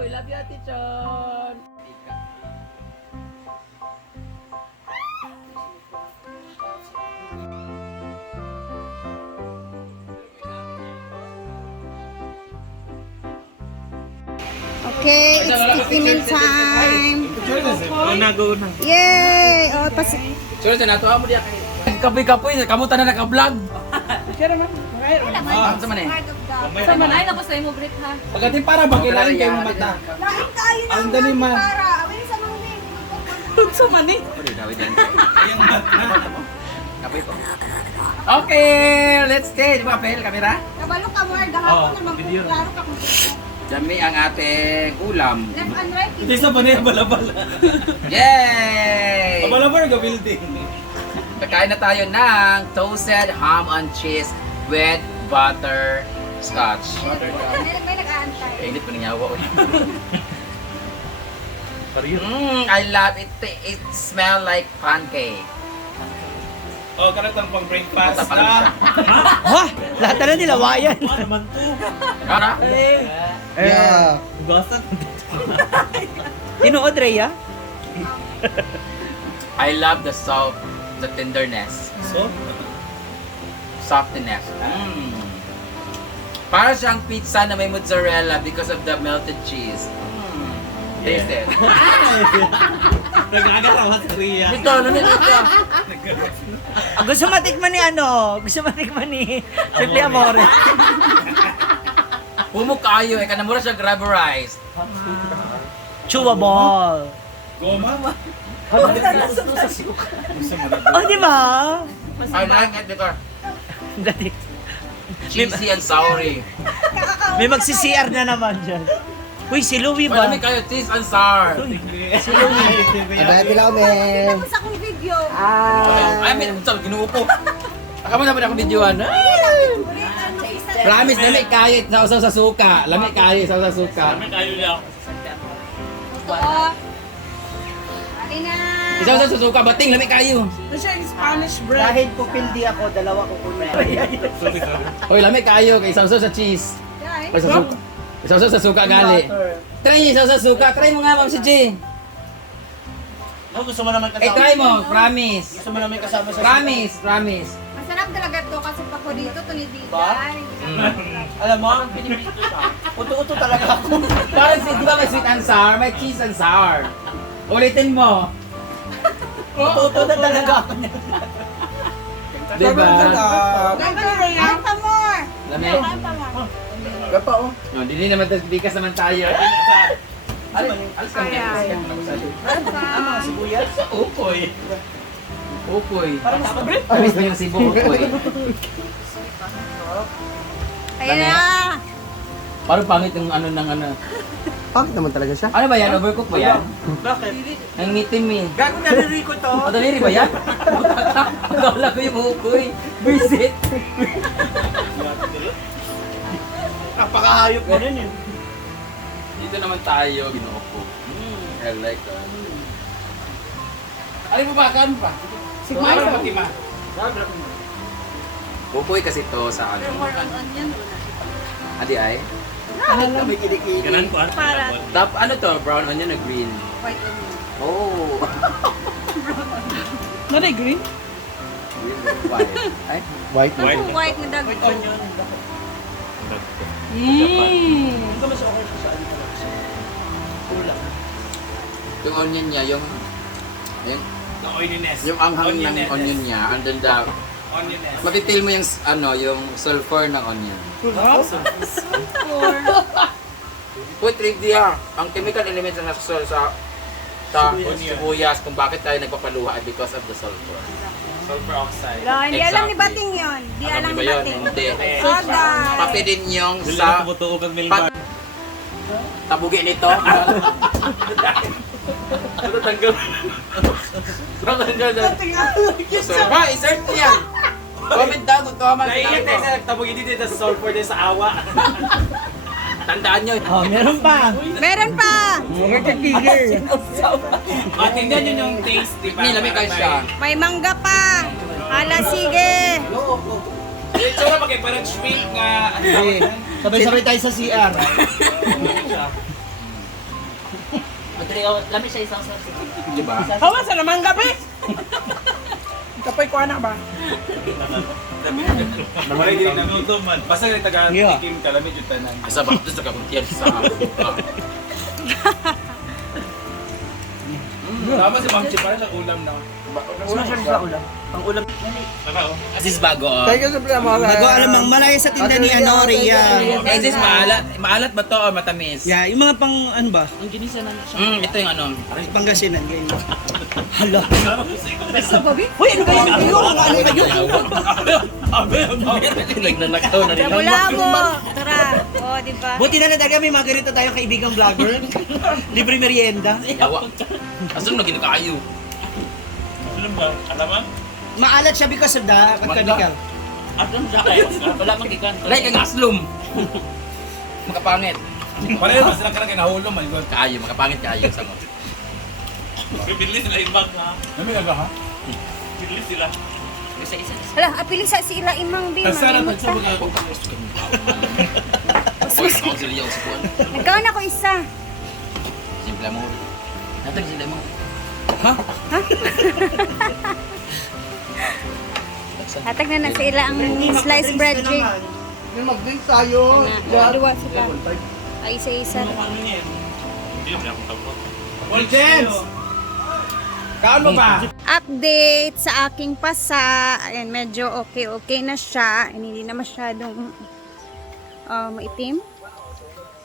We love you, Ate Chon. Okay, it's tiffin time. Go na. Yay! Oh, Sure, sa nato mo diya. Kapoy-kapoy, kamutan na naka-vlog. Sa man eh. Sa manay na pa sa imo Brit ha. Pagdating para bakilain kayo ng mata. Lain tayo na. Ang dali man. Para, awin sa mga Sa mani. Yung mata. Kapoy po. Okay, let's stay. Di ba, Pel? Kamera? Kabalo ka more, gahapon na magkuklaro ka kung Dami ang ating ulam. left and right. Hindi sa banay balabala. Yay! Balabala ka building. Kakain na tayo ng toasted ham and cheese with butter scotch. May nag-aantay. Init ko ninyawa ko. I love it. It smell like pancake. Oh, karatang pang breakfast. Mata pa lang siya. Ha? Lahat na nilawayan. Kara? Yeah. Gasan. Tinuod, Rhea? I love the soft, the tenderness, So? softiness. Para siyang pizza na may mozzarella because of the melted cheese. Taste it. Nag-agarawan sa Ria. Ito, ano nito? Gusto matikman ni ano? Gusto matikman ni Simple Amore. Pumuk kayo, eh, kanamura siya rubberized. Chewable. Goma? Oh, di ba? I like it because Dati. cheesy and soury. May magsi-CR na naman dyan. Uy, si Louie ba? Malamig kayo, cheese and sour. Si Louie. Tapos akong video. Ay, may naman ginuupo. Ako mo naman ako videoan. Promise, lamig kayo sa suka. Lamig kayo sa suka. Ito. Ari na. Isa sa suka, bating, lamig kayo. Dahil pupildi ako, dalawa ko kunin. Hoy, lamig kayo kay sausaw sa cheese. Guys. Hoy, sa suka. Sausaw sa suka gali. Try niyo sausaw sa suka. Try mo nga, Ma'am si G. Gusto mo naman Eh, try mo. Promise. Gusto mo naman kasama sa Promise. Masarap talaga to kasi pag ko dito, tunidida. Ba? Alam mo, uto-uto talaga ako. Parang di ba may sweet and sour? May cheese and sour. Ulitin mo. Uto-uto na talaga ako. Diba? Kain pa more. Lamig. Kain pa more. Gapa oh. No, hindi naman bikas naman tayo. Alis ka Ano, sibuyas? Upoy. Upoy. Alis mo yung sibo, upoy. Ayan na. Parang pangit yung ano ng ano. Pangit naman talaga siya. Ano ba yan? Overcook ba yan? Bakit? Nangitim eh. Gago naliri ko to. O, daliri ba yan? Akala ko yung upoy. Visit. Napakahayop mo nun yun. Dito naman tayo, binuupo. I like that. Ano mo ba? Kaano pa? Sigmay sa Fatima. Upoy kasi to sa ano. More on onion. Adi ay? May kinikili. Ganan ko Para Ano to? Brown onion or green? white onion. Oh! Not green? Green with white. Ay? White. Ang white na dag. Onion. Mmm. Ito mas okay sa ano talaga siya. Kulang. Yung onion niya, yung The oiliness. yung anghang ng onion niya, and then the Oiliness. matitil mo yung ano, yung sulfur ng onion. Food trivia, ang chemical elements na nasa sa sibuyas kung bakit tayo nagpapaluha ay because of the sulfur. Sulfur oxide. Hindi alam ni Exactly. Bating yun. Di Alam alam niyo ni ba yun? Bating. Hindi. Soda. Pati din yung Doon lang sa tumutuog ang milbar. tabugi nito. Ano tanggal? Tanggal na. So, ba, insert mo yan. Comment down kung tama. Naiingat tayo sa nagtabog dito sa sulfur din sa awa. Tandaan nyo. Oh, meron pa. Meron pa. Tingnan nyo yung taste, di ba? Nilamig kayo siya. May mangga pa. Ala, sige. Ito na pag parang shrimp nga. Sabay-sabay tayo sa CR. Lami siya isang sa. Diba? Hawa sa naman gabi. Kapay ko anak ba? Naman din nanuto man. Basta yung taga-tikim kalamit yung tanan. Asa ba? Doon sa kabutihan sa buka. Tama si Ma'am Chi, parang ulam na. Asis bago. Kaya ka sa plama ka. Bago alam ang malaya sa tinda ni ano, Rhea. Asis maalat. Maalat ba to o matamis? Yeah, yung mga pang ano ba? Ito yung ano. Pangasinan ganyan. Hala. Uy, ano ba yan kayo? Ang ano kayo? Nagnanakaw na rin. Labulabo. Tara. O, di ba? Buti na talaga may mga ganito tayo kaibigang vlogger. Libre merienda. Yawa. Asan na ginakayo? Alam ba? Alam Maalat siya because of the chemical. Wala mang gikan. Like ang aslum. Makapangit. Pareho ba sila karang kinahulom man god. Kaayo, makapangit kaayo sa mo. Bibili sila ibang ha. Nami naga ha? Bibili sila. Hala, apili sa sila imang bin. Kasara Malimot sa ta. mga Ako sila yung sikuan. Nagkaon ako isa. Simple mo. Natang sila mo. Hatag na sa ila ang sliced bread, Jake. Yung mag-drink tayo. Dalawa sila. Ay, isa-isa. All James! Kaon mo ba? Update sa aking pasa. Ayan, medyo okay na siya. And hindi na masyadong maitim.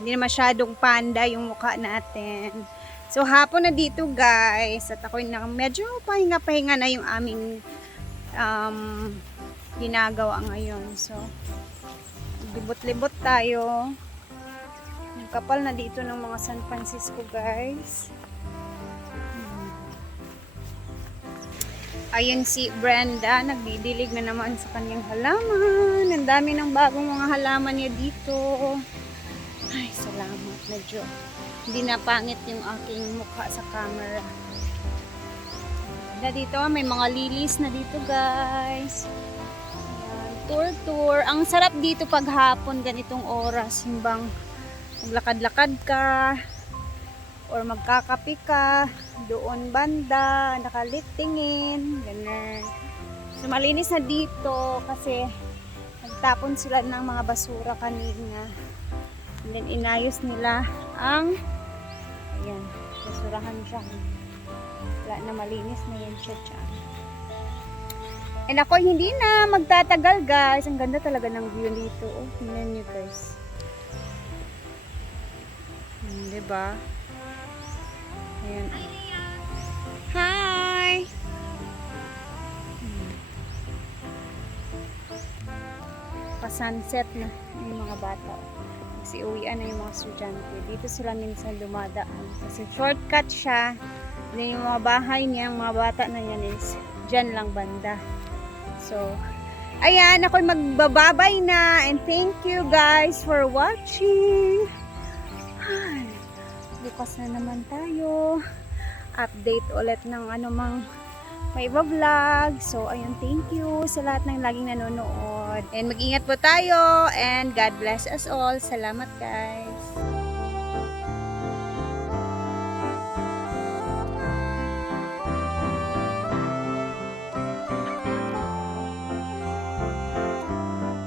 Hindi na masyadong panda yung mukha natin. So, hapon na dito, guys. At ako'y na medyo pahinga-pahinga na yung aming ginagawa ngayon. So, libot-libot tayo. Ang kapal na dito ng mga San Francisco, guys. Ayun si Brenda, nagdidilig na naman sa kanyang halaman. Ang dami ng bagong mga halaman niya dito. Ay, salamat. Medyo hindi na pangit yung aking mukha sa camera. Na dito, may mga lilies na dito, guys. Ayan, tour. Ang sarap dito pag hapon, ganitong oras. Yung bang maglakad-lakad ka or magkakape ka doon banda, nakalitingin, ganun. So, malinis na dito kasi nagtapon sila ng mga basura kanina. And then, inayos nila ang ayan, basurahan siya. Wala na, malinis na yan siya dyan. And ako hindi na magtatagal, guys. Ang ganda talaga ng view dito. Oh, tingnan nyo, guys. Diba? Ayan. Hi! Pa-sunset na yung mga bata. Uwian na yung mga estudyante. Dito sila minsan dumadaan. Kasi shortcut siya. Then yung mga bahay niya, mga bata na yan is dyan lang banda. So, ayan, ako'y magbababay na. And thank you guys for watching. Ay, bukas na naman tayo. Update ulit ng anumang may vlog. So, ayun, thank you sa lahat ng laging nanonood. And mag-ingat po tayo. And God bless us all. Salamat, guys.